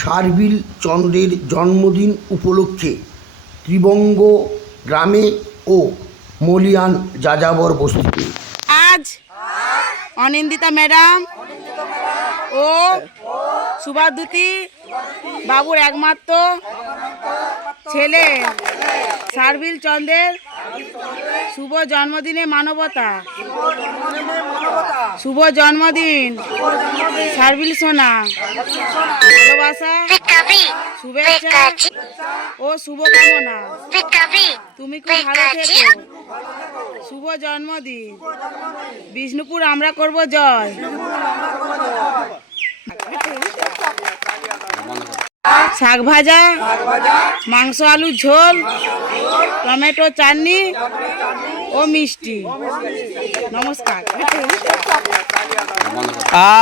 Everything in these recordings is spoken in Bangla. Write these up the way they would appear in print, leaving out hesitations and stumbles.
শার্বিল চন্দ্রের জন্মদিন উপলক্ষে ত্রিবঙ্গ গ্রামে ও মলিয়ান যাযাবর বস্তিতে আজ অনিন্দিতা ম্যাডাম ও সুভাদ্যুতি বাবুর একমাত্র ছেলে শার্বিল চন্দ্রের শুভ জন্মদিনে মানবতা। শুভ জন্মদিন শার্বিল সোনা, ভালোবাসা, শুভেচ্ছা ও শুভকামনা। তুমি খুব ভালো থেকো। শুভ জন্মদিন। বিষ্ণুপুর আমরা করব জয়। শাক ভাজা, মাংস আলুর ঝোল, টমেটো চাটনি ও মিষ্টি। নমস্কার।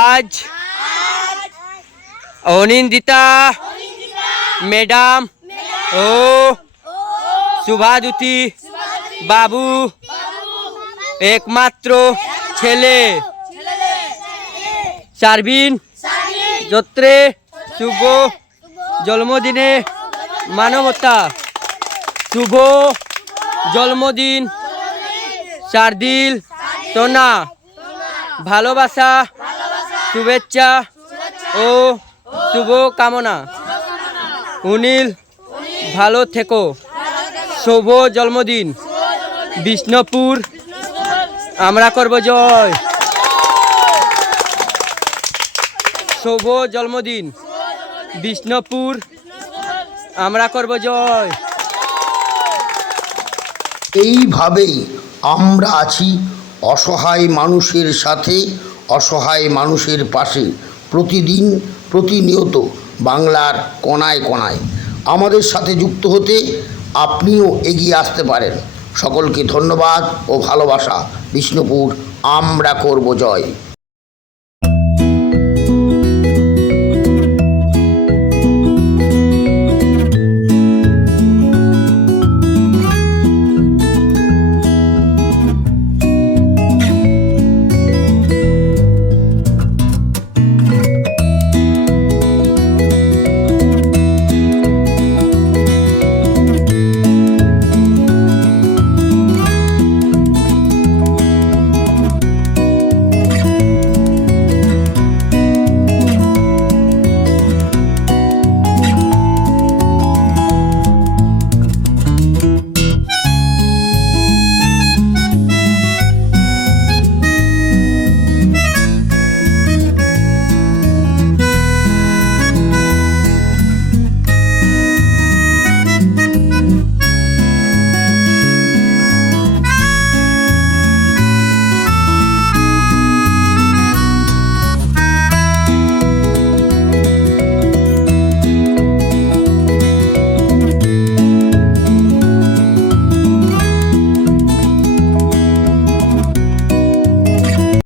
আজ অনিন্দিতা ম্যাডাম ও শুভাদ্যুতি বাবু একমাত্র ছেলে শার্বিল চন্দ্রে শুভ জন্মদিনে মানবতা। শুভ জন্মদিন শার্বিল সোনা, ভালোবাসা, শুভেচ্ছা ও শুভকামনা। উনিল ভালো থেকো। শুভ জন্মদিন। বিষ্ণুপুর আমরা করব জয়। শুভ জন্মদিন। বিষ্ণুপুর আমরা করব জয়। এইভাবেই আমরা আছি অসহায় মানুষের সাথে, অসহায় মানুষের পাশে, প্রতিদিন প্রতিনিয়ত বাংলার কোনায় কোনায়। আমাদের সাথে যুক্ত হতে আপনিও এগিয়ে আসতে পারেন। সকলকে ধন্যবাদ ও ভালোবাসা। বিষ্ণুপুর আমরা করব জয়।